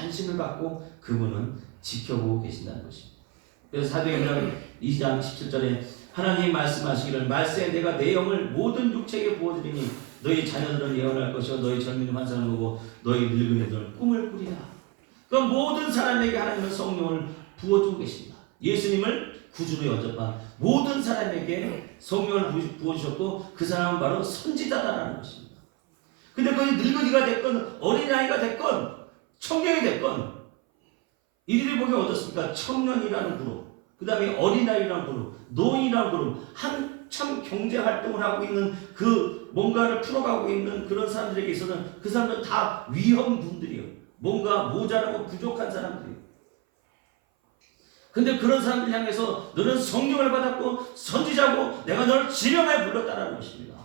관심을 갖고 그분은 지켜보고 계신다는 것입니다. 그래서 사도행전 2장 17절에 하나님 말씀하시기를 말세에 내가 내 영을 모든 육체에게 부어주리니 너희 자녀들은 예언할 것이요 너희 젊은이는 환상을 보고 너희 늙은이들은 꿈을 꾸리라. 그 모든 사람에게 하나님은 성령을 부어주고 계십니다. 예수님을 구주로 영접한 모든 사람에게 성령을 부어주셨고 그 사람은 바로 선지자다라는 것입니다. 근데 거기 늙은이가 됐건 어린아이가 됐건 청년이 됐건 이들이 보기에 어떻습니까? 청년이라는 그룹, 그 다음에 어린아이라는 그룹, 노인이라는 그룹, 한참 경제활동을 하고 있는 그 뭔가를 풀어가고 있는 그런 사람들에게 있어서는 그 사람들은 다 위험분들이에요. 뭔가 모자라고 부족한 사람들이에요. 근데 그런 사람들 향해서 너는 성령을 받았고 선지자고 내가 너를 지명하여 불렀다는 것입니다.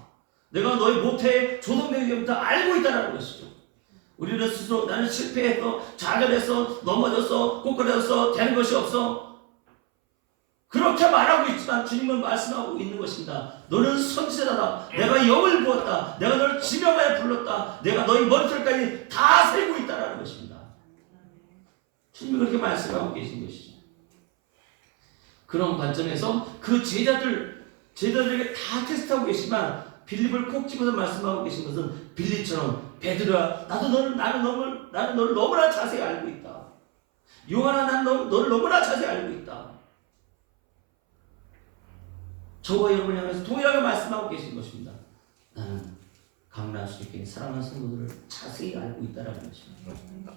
내가 너의 모태의 조상되기 전부터 알고 있다는 것이죠. 우리는 스스로 나는 실패해서 좌절해서 넘어졌어 꼬꾸라졌어 되는 것이 없어 그렇게 말하고 있지만 주님은 말씀하고 있는 것입니다. 너는 선지자다. 내가 영을 부었다. 내가 너를 지명하여 불렀다. 내가 너희 머리털까지 다 세고 있다는 것입니다. 주님이 그렇게 말씀하고 계신 것이죠. 그런 관점에서 그 제자들에게 다 테스트하고 계시지만 빌립을 콕 집어서 말씀하고 계신 것은 빌립처럼 베드로야 나는 너를 너무나 자세히 알고 있다. 요한아 나는 너를 너무나 자세히 알고 있다. 저와 여러분을 향해서 동일하게 말씀하고 계신 것입니다. 나는 강난 수직계 사랑하는 성도들을 자세히 알고 있다는 것입니다.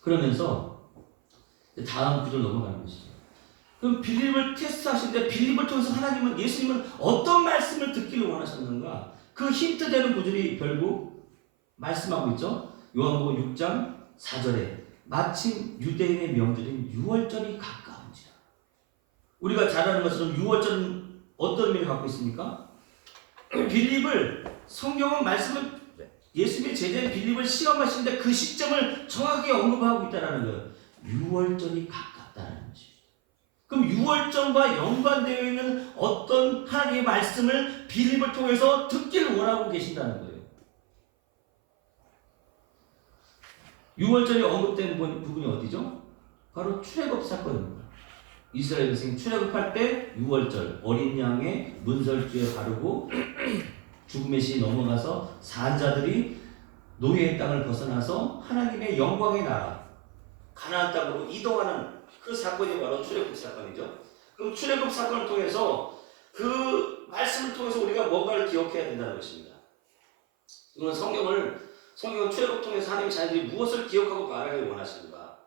그러면서 다음 구절 넘어가는 것이죠. 그럼 빌립을 테스트하실 때 빌립을 통해서 하나님은 예수님은 어떤 말씀을 듣기를 원하셨는가? 그 힌트되는 구절이 결국 말씀하고 있죠. 요한복음 6장 4절에 마침 유대인의 명절인 유월절이 가까운지라. 우리가 잘 아는 것처럼 유월절은 어떤 의미를 갖고 있습니까? 빌립을 성경은 말씀을 예수님의 제자인 빌립을 시험하시는데 그 시점을 정확하게 언급하고 있다는 거예요. 유월절이 가깝다는 것입니다. 그럼 유월절과 연관되어 있는 어떤 하나님의 말씀을 빌립을 통해서 듣기를 원하고 계신다는 거예요. 유월절이 언급된 부분이 어디죠? 바로 출애굽 사건입니다. 이스라엘 백성이 출애굽할 때 유월절 어린 양의 문설주에 바르고 죽음의 시 넘어가서 산자들이 노예의 땅을 벗어나서 하나님의 영광의 나라 가나안 땅으로 이동하는 그 사건이 바로 출애굽 사건이죠. 그럼 출애굽 사건을 통해서 그 말씀을 통해서 우리가 뭔가를 기억해야 된다는 것입니다. 이건 성경은 출애굽 통해서 하나님의 자녀들이 무엇을 기억하고 말하기를 원하십니까?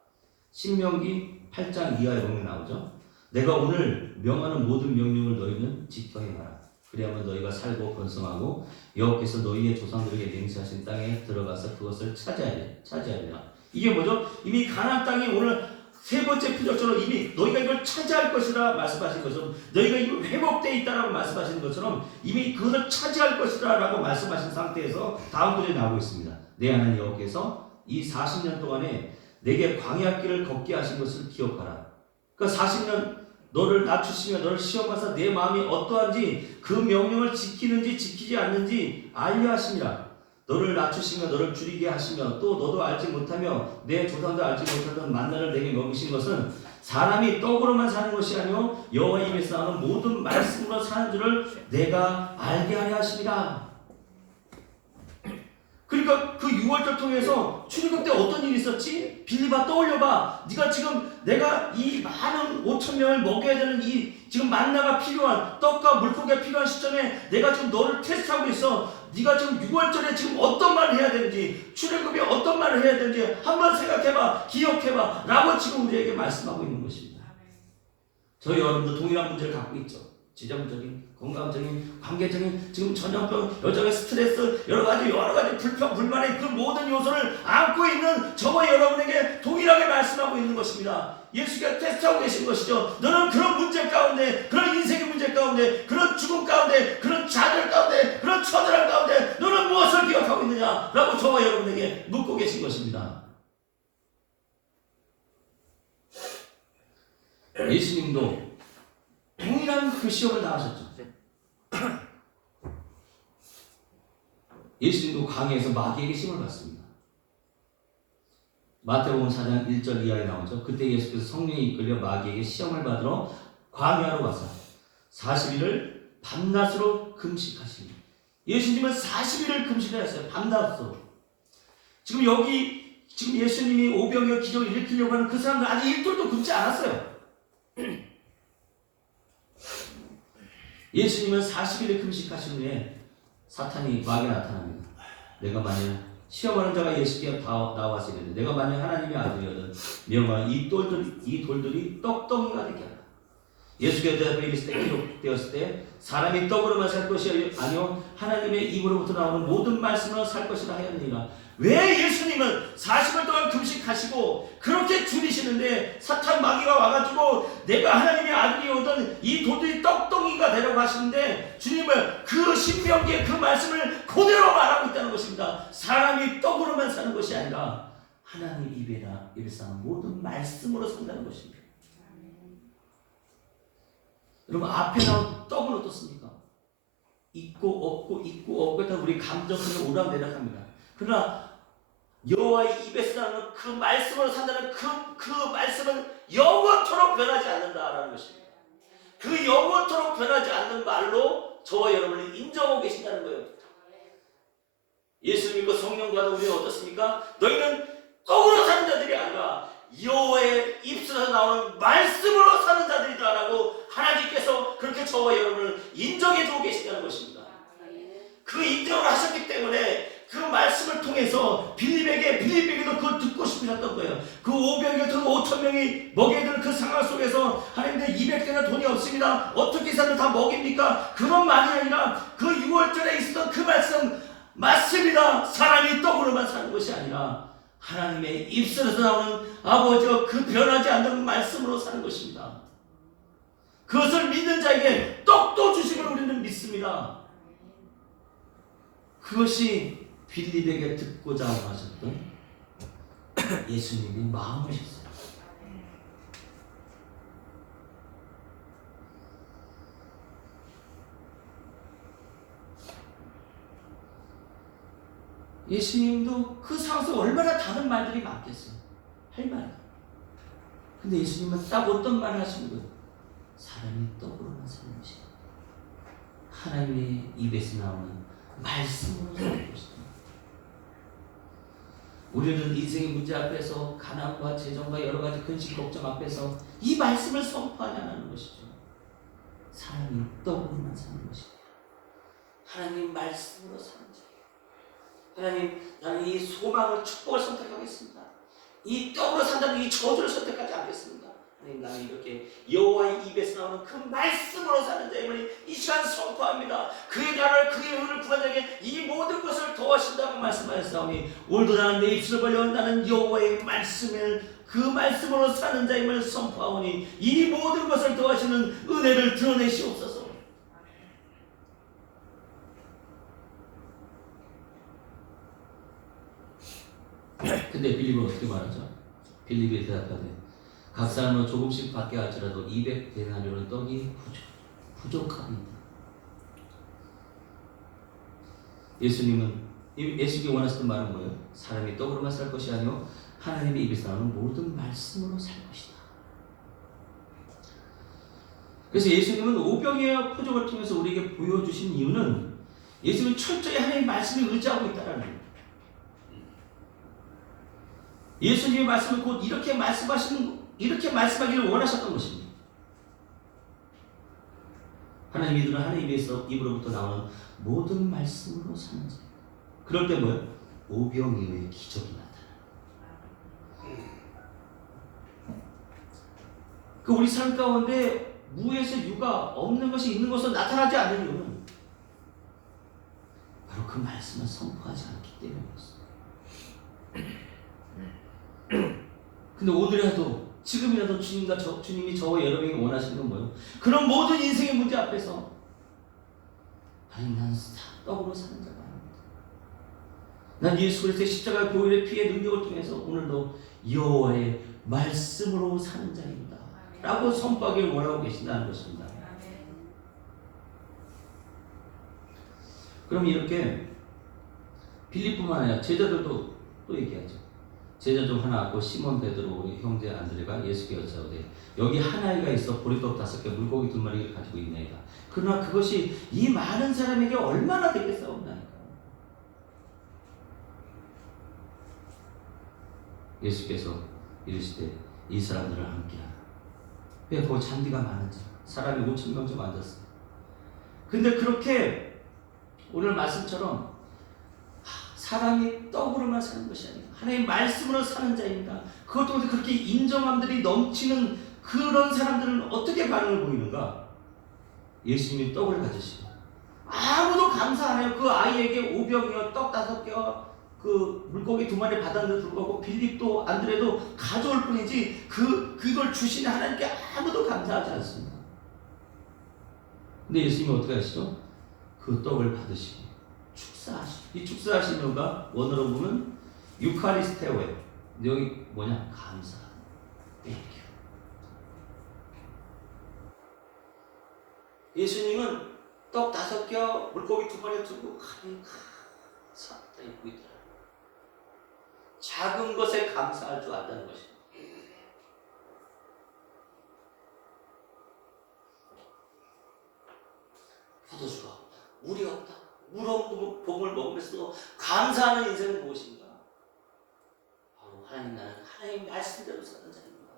신명기 8장 이하에 보면 나오죠. 내가 오늘 명하는 모든 명령을 너희는 지켜 행하라. 그리하면 너희가 살고 번성하고 여호와께서 너희의 조상들에게 맹세하신 땅에 들어가서 그것을 차지하리라. 이게 뭐죠? 이미 가나안 땅이 오늘 세 번째 표적처럼 이미 너희가 이걸 차지할 것이라 말씀하신 것처럼 너희가 이거 회복되어 있다라고 말씀하시는 것처럼 이미 그것을 차지할 것이라고 말씀하신 상태에서 다음 구절이 나오고 있습니다. 내 하나님 여호와께서 이 40년 동안에 내게 광야 길을 걷게 하신 것을 기억하라. 그러니까 40년 너를 낮추시며 너를 시험하사 내 마음이 어떠한지 그 명령을 지키는지 지키지 않는지 알려 하심이라. 너를 낮추시며 너를 줄이게 하시며 또 너도 알지 못하며 내 조상도 알지 못하던 만나를 내게 먹이신 것은 사람이 떡으로만 사는 것이 아니요 여호와 입에서 나오는 모든 말씀으로 사는 줄을 내가 알게 하려 하심이라. 그러니까 그 6월절 통해서 출애굽 때 어떤 일이 있었지? 빌립아 떠올려봐. 네가 지금 내가 이 많은 5,000명을 먹여야 되는 이 지금 만나가 필요한 떡과 물고기가 필요한 시점에 내가 지금 너를 테스트하고 있어. 네가 지금 6월절에 지금 어떤 말을 해야 되는지 출애굽에 어떤 말을 해야 되는지 한번 생각해봐. 기억해봐. 라고 지금 우리에게 말씀하고 있는 것입니다. 저희 여러분도 동일한 문제를 갖고 있죠. 지정적인, 건강적인, 관계적인, 지금 전염병, 여정의 스트레스, 여러 가지 불평, 불만의 그 모든 요소를 안고 있는 저와 여러분에게 동일하게 말씀하고 있는 것입니다. 예수가 테스트하고 계신 것이죠. 너는 그런 문제 가운데, 그런 인생의 문제 가운데, 그런 죽음 가운데, 그런 좌절 가운데, 그런 처절한 가운데 너는 무엇을 기억하고 있느냐? 라고 저와 여러분에게 묻고 계신 것입니다. 예수님도 동일한 그 시험을 당하셨죠. 예수님도 광야에서 마귀에게 시험을 받습니다. 마태복음 4장 1절 이하에 나오죠. 그때 예수께서 성령에 이끌려 마귀에게 시험을 받으러 광야로 와서 40일을 밤낮으로 금식하십니다. 예수님은 40일을 금식을 했어요. 밤낮으로. 지금 예수님이 오병이어 기적을 일으키려고 하는 그 사람들 아직 일돌도 굶지 않았어요. 예수님은 40일을 금식하신 후에 사탄이 마귀에 나타납니다. 내가 만약 시험하는 자가 예수께 나와서 이르되 내가 만약 하나님의 아들이거든 명하여 이 돌들이 떡덩이가 되게 하라. 예수께서 대답하여 이르시되 기록되었을 때 사람이 떡으로만 살 것이 아니요 하나님의 입으로부터 나오는 모든 말씀으로 살 것이라 하였느니라. 왜 예수님은 40일 동안 금식하시고 그렇게 줄이시는데 사탄 마귀가 와가지고 내가 하나님의 아들이오든 이 돌들이 떡덩이가 되라고 하시는데 주님은 그 신명기의 그 말씀을 그대로 말하고 있다는 것입니다. 사람이 떡으로만 사는 것이 아니라 하나님 입에서 나는 모든 말씀으로 산다는 것입니다. 여러분 앞에 나온 떡은 어떻습니까? 있고 없고 했다 우리 감정을 오락내락합니다. 그러나 여호와의 입에서 나오는 그 말씀으로 산다는 그 말씀은 영원토록 변하지 않는다라는 것입니다. 그 영원토록 변하지 않는 말로 저와 여러분을 인정하고 계신다는 거예요. 예수 믿고 성령 받은 우리는 어떻습니까? 너희는 떡으로 사는 자들이 아니라 여호와의 입술에서 나오는 말씀으로 사는 자들이다라고 하나님께서 그렇게 저와 여러분을 인정해 주고 계신다는 것입니다. 그 인정을 하셨기 때문에 그 말씀을 통해서 빌립에게도 그걸 듣고 싶으셨던 거예요. 그 500여 ton 5,000명이 먹여야 되는 그 상황 속에서 하나님들 200대나 돈이 없습니다. 어떻게 이 사람을 다 먹입니까? 그런 말이 아니라 그 6월절에 있었던 그 말씀 맞습니다. 사람이 떡으로만 사는 것이 아니라 하나님의 입술에서 나오는 아버지와 그 변하지 않는 말씀으로 사는 것입니다. 그것을 믿는 자에게 떡도 주심을 우리는 믿습니다. 그것이 빌립에게 듣고자 하셨던 예수님의 마음이셨어요. 예수님도 그 상황에서 얼마나 다른 말들이 많겠어요. 할 말이. 근데 예수님은 딱 어떤 말을 하시는 거예요? 사람이 떡으로만 사는 것이 하나님의 입에서 나오는 말씀으로 사는 것이다. 우리는 인생의 문제 앞에서 가난과 재정과 여러 가지 근심 걱정 앞에서 이 말씀을 선포하지 않는 것이죠. 사람이 떡으로만 사는 것이다. 하나님 말씀으로 사는 자. 하나님, 나는 이 소망을 축복을 선택하겠습니다. 이 떡으로 산다는 이 저주를 선택하지 않겠습니다. 하나님, 나는 이렇게 여호와의 입에서 나오는 그 말씀으로 사는 자임을 이 시간 선포합니다. 그의 나라를 그의 의를 구한 자에게 이 모든 것을 더하신다고 말씀하셨사오니 오늘도 나는 내 입술을 벌려 나는 여호와의 말씀을 그 말씀으로 사는 자임을 선포하오니 이 모든 것을 더하시는 은혜를 드러내시옵소서. 근데 빌립은 어떻게 말하죠? 빌립이 대답하되 각 사람은 조금씩 받게 할지라도 200데나리온의 떡이 부족합니다. 예수님이 원하셨던 말은 뭐예요? 사람이 떡으로만 살 것이 아니요 하나님의 입에서 나오는 모든 말씀으로 살 것이다. 그래서 예수님은 오병이어 표적을 통해서 우리에게 보여주신 이유는 예수님은 철저히 하나님의 말씀에 의지하고 있다는 거예요. 예수님의 말씀을 곧 이렇게 말씀하기를 원하셨던 것입니다. 하나님의 이들은 하나님의 입으로부터 나오는 모든 말씀으로 사는 자. 그럴 때 뭐예요? 오병이어의 기적이 나타나요. 그 우리 삶 가운데 무에서 유가 없는 것이 있는 것으로 나타나지 않는 이유는 바로 그 말씀을 선포하지 않기 때문이었어요. 근데 오늘이라도 지금이라도 주님이 저와 여러분에게 원하시는 건 뭐예요? 그런 모든 인생의 문제 앞에서 아니 나는 떡으로 사는 자가 아닙니다. 난 예수 그리스도의 십자가 보혈의 피의 능력을 통해서 오늘도 여호와의 말씀으로 사는 자입니다 라고 선포하기를 원하고 계신다는 것입니다. 그럼 이렇게 빌립뿐만 아니라 제자들도 또 얘기하죠. 제자 중 하나 곧 시몬 베드로 우리 형제 안드레가 예수께 여짜오되 여기 한 아이가 있어 보리떡 5개 물고기 2마리를 가지고 있나이다. 그러나 그것이 이 많은 사람에게 얼마나 되겠사옵나이까. 예수께서 이르시되 이 사람들을 함께하라. 왜 거기 잔디가 많은지 사람이 5,000명 좀 앉았어요. 근데 그렇게 오늘 말씀처럼 사람이 떡으로만 사는 것이 아니라 하나님의 말씀으로 사는 자입니다. 그것도 그렇게 인정함들이 넘치는 그런 사람들은 어떻게 반응을 보이는가? 예수님이 떡을 가지시고 아무도 감사 안 해요. 그 아이에게 오병이어 떡 5개와 그 물고기 2마리 받았는데 불구하고 빌립도 안드레도 가져올 뿐이지 그걸 주신 하나님께 아무도 감사하지 않습니다. 근데 예수님이 어떻게 하시죠? 그 떡을 받으시고 축사하시고, 이 축사하신 이유가 원어로 보면 유카리스테오에 여기 뭐냐? 감사. 예수님은 떡 5개 물고기 2마리 두고 감사하다 입고 있더라. 작은 것에 감사할 줄 안다는 것입니다. 포도주가 물이 없다. 물 없고 복을 먹으면서도 감사하는 인생은 무엇인가? 바로 하나님 나는 하나님 말씀대로 사는 자입니다.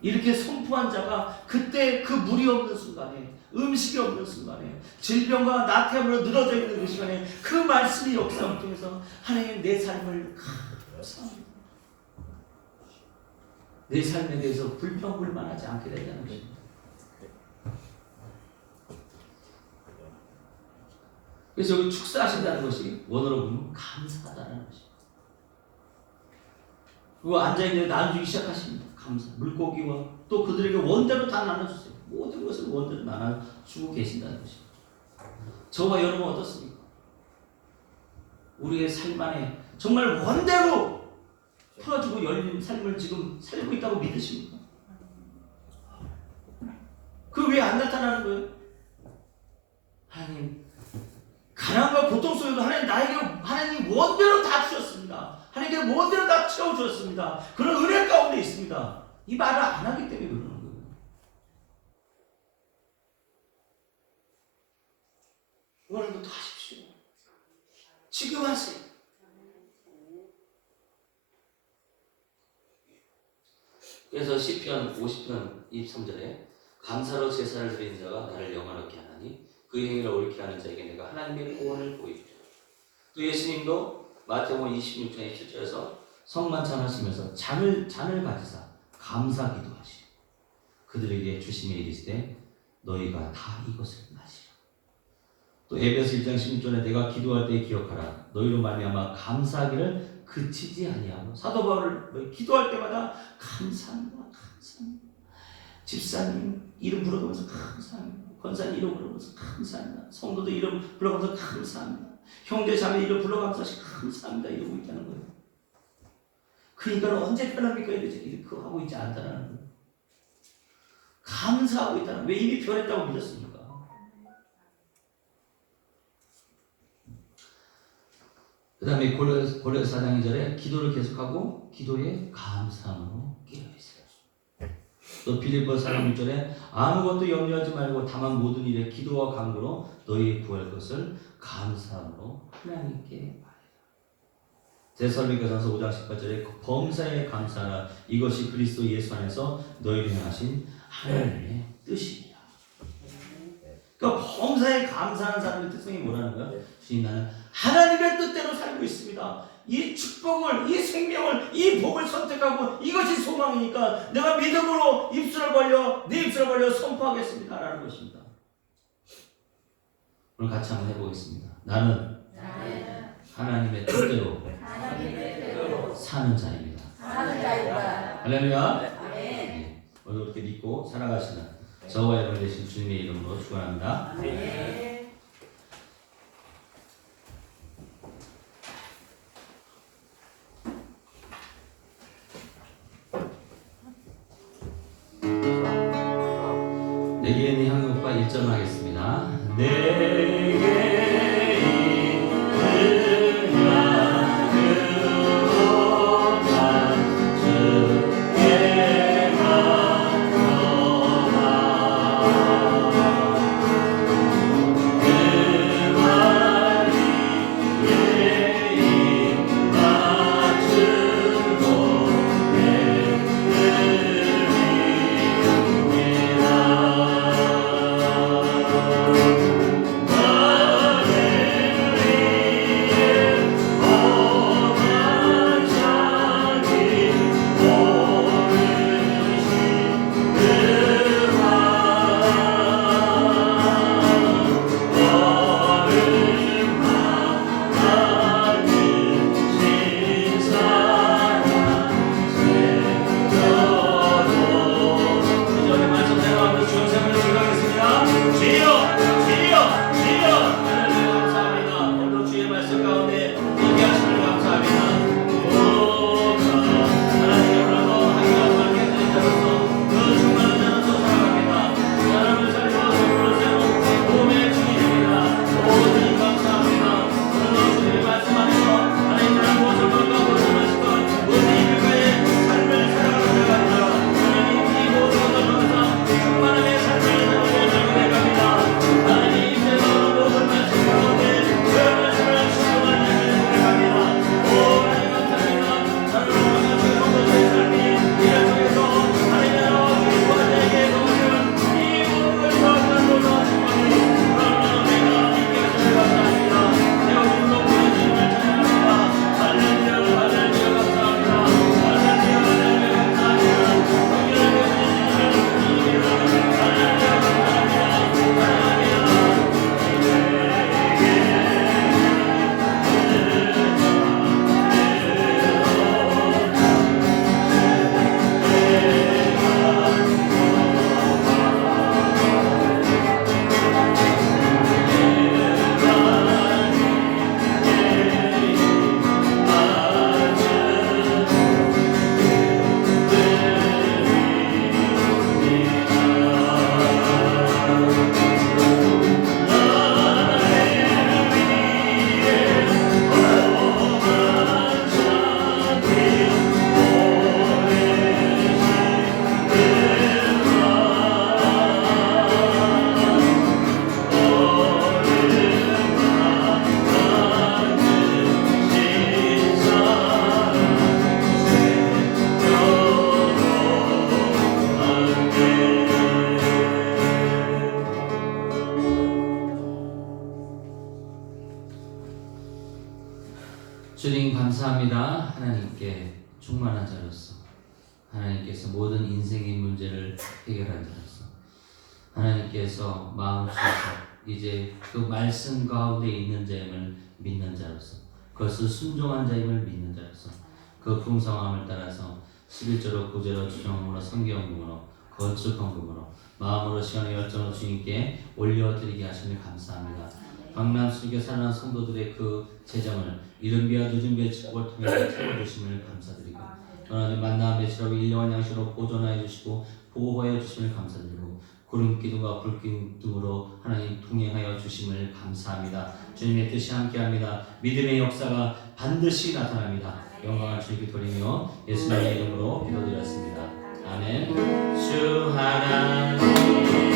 이렇게 선포한 자가 그때 그 물이 없는 순간에, 음식이 없는 순간에, 질병과 나태함으로 늘어져 있는 그 시간에 그 말씀이 역사를 통해서 하나님 내 삶을 감사합니다. 내 삶에 대해서 불평불만하지 않게 된다는 것입니다. 그래서 여기 축사하신다는 것이 원어로 보면 감사하다는 것입니다. 그리고 앉아있는데 나눠주기 시작하십니다. 감사. 물고기와 또 그들에게 원대로 다 나눠주세요. 모든 것을 원대로 나눠주고 계신다는 것입니다. 저와 여러분 어떻습니까? 우리의 삶 안에 정말 원대로 풀어주고 열린 삶을 지금 살고 있다고 믿으십니까? 그 왜 안 나타나는 거예요? 하나님 가난과 고통 속에도 하나님 원대로 다 주셨습니다. 하나님께 원대로 다 채워주셨습니다. 그런 은혜 가운데 있습니다. 이 말을 안 하기 때문에 그러는 거예요. 오늘부터 하십시오. 지금 하세요. 그래서 시편 50편 23절에 감사로 제사를 드리는 자가 나를 영화롭게 하나니 그 행위를 옳게 하는 자에게 내가 하나님의 구원을 보이리라. 또 예수님도 마태복음 26장 27절에서 성만찬 하시면서 잔을 가지사 감사 기도하시고 그들에게 주심에 이르시되 너희가 다 이것을 마시라. 또 에베소 1장 16절에 내가 기도할 때 기억하라. 너희로 말미암아 감사하기를 그치지 아니하고 사도 바울을 기도할 때마다 감사합니다. 감사합니다. 집사님 이름 불러가면서 감사합니다. 권사님 이름 불러가면서 감사합니다. 성도도 이름 불러가면서 감사합니다. 형제 자매 이름 불러가면서 감사합니다. 이러고 있다는 거예요. 그러니까 언제 변합니까? 이렇게 하고 있지 않다는 거예요. 감사하고 있다는 거예요. 왜 이미 변했다고 믿었습니까? 그 다음에 고린도서 4장 2절에 기도를 계속하고 기도에 감사함으로 깨어있어요. 또 빌립보서 4장 6절에 아무것도 염려하지 말고 다만 모든 일에 기도와 간구로 너희 구할 것을 감사함으로 하나님께 말해라. 데살로니가전서 5장 18절에 범사에 감사하라. 이것이 그리스도 예수 안에서 너희를 향하신 하나님의 뜻이니라. 그러니까 범사에 감사하는 사람의 특성이 뭐라는 거야? 주님 나는 하나님의 뜻대로 살고 있습니다. 이 축복을, 이 생명을, 이 복을 선택하고 이것이 소망이니까 내가 믿음으로 내 입술을 벌려 선포하겠습니다 라는 것입니다. 오늘 같이 한번 해보겠습니다. 나는 하나님의 뜻대로 사는 자입니다. 할렐루야. 네. 오늘 그렇게 믿고 살아가시는 저와 여러분 되신 주님의 이름으로 축원합니다. 내게 있는 향유오빠 1점 하겠습니다. 내게 있는 주님 감사합니다. 하나님께 충만한 자로서 하나님께서 모든 인생의 문제를 해결한 자로서 하나님께서 마음속에 이제 그 말씀 가운데 있는 자임을 믿는 자로서 그것을 순종한 자임을 믿는 자로서 그 풍성함을 따라서 11절로 9절로 주정으로 성경으로 거룩헌금으로 마음으로 시간의 열정으로 주님께 올려드리게 하시니 감사합니다. 강남 수교 사랑하는 성도들의 그 재정을 이른 비와 늦은 비의 축복을 통해 채워주심을 감사드리고 하나님 만나 매실하고 일용한 양식으로 보존하여 주시고 보호하여 주심을 감사드리고 구름 기둥과 불 기둥으로 하나님 통행하여 주심을 감사합니다. 주님의 뜻이 함께합니다. 믿음의 역사가 반드시 나타납니다. 영광을 주님께 돌리며 예수님의 이름으로 기도드렸습니다. 아멘. 주 하나님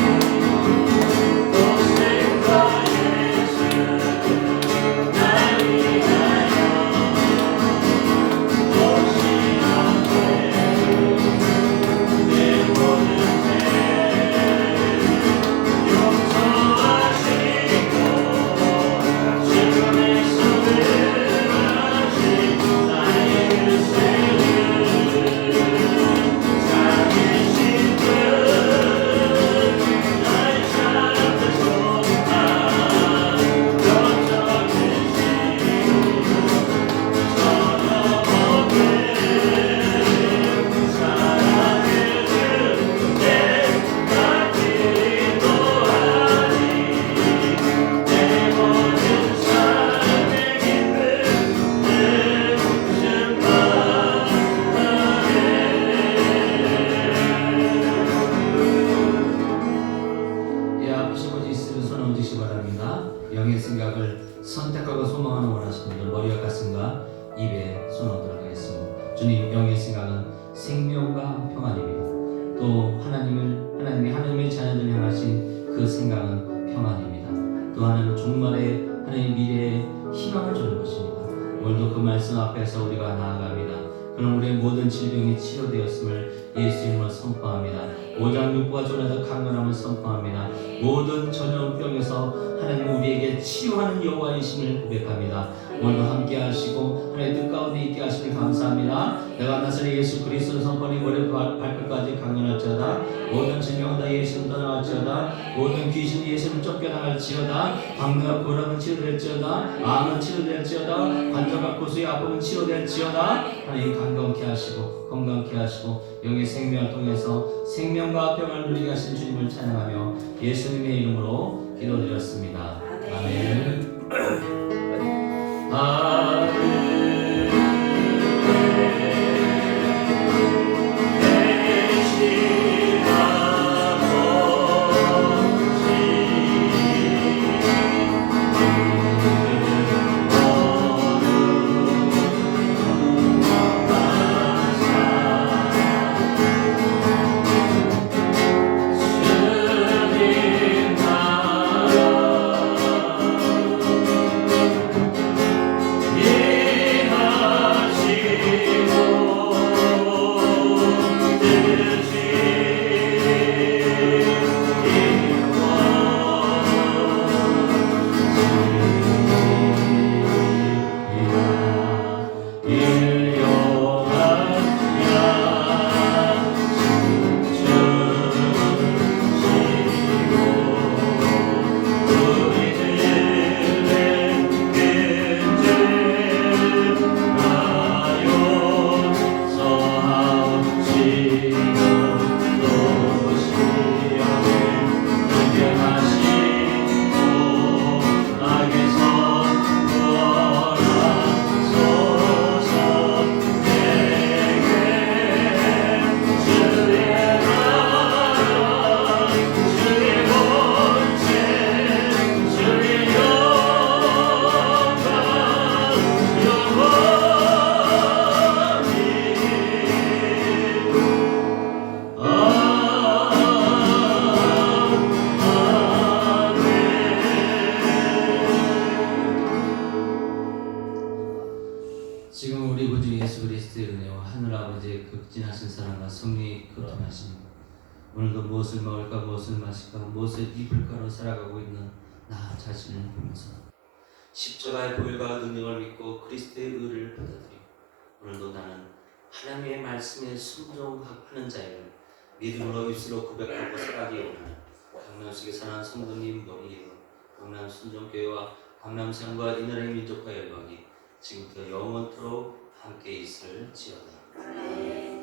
영의 생각을 선택하고 소망하는 원하시는 분들 머리와 가슴과 입에 손 얹도록 하겠습니다. 주님, 영의 생각은 생명과 평안입니다. 또 하나님의 자녀들 향하신 그 생각은 평안입니다. 또 하나님은 종말의 하나님의 미래에 희망을 주는 것입니다. 오늘도 그 말씀 앞에서 우리가 나아갑니다. 그럼 우리의 모든 질병이 치료되었음을 예수 이름으로 선포합니다. 오장육부가 전에서 강건함을 선포합니다. 모든 전염병에서 하나님 우리에게 치유하는 여호와이심을 고백합니다. 오늘도 함께 하시고 하나님의 뜻 가운데 있게 하시길 감사합니다. 내가 나사렛 예수 그리스도를 선포하니 머리 발끝까지 강건할지어다. 모든 질병은 다 예수를 떠나갈지어다. 모든 귀신이 예수를 쫓겨나갈지어다. 방대와 고랑은 치료될지어다. 암은 치료될지어다. 관절과 고수의 아픔은 치료될지어다. 하나님 강건케 하시고 건강케 하시고 영의 생명을 통해서 생명과 평안을 누리게 하신 주님을 찬양하며 예수님의 이름으로 기도드렸습니다. 아멘. 지금 우리 구주 예수 그리스도의 은혜와 하늘 아버지의 극진하신 사랑과 성령의 교통하심 오늘도 무엇을 먹을까 무엇을 마실까 무엇을 입을까로 살아가고 있는 나 자신을 보면서 십자가의 보혈과 능력을 믿고 그리스도의 의를 받아들이고 오늘도 나는 하나님의 말씀에 순종하는 자임을 믿음으로 입술로 고백하고 살아가기 원하는 강남시에 사는 성도님 머리에 강남 순종교회와 강남상과 이 나라의 민족과 영광이 지금부터 영원토록 함께 있을지어다.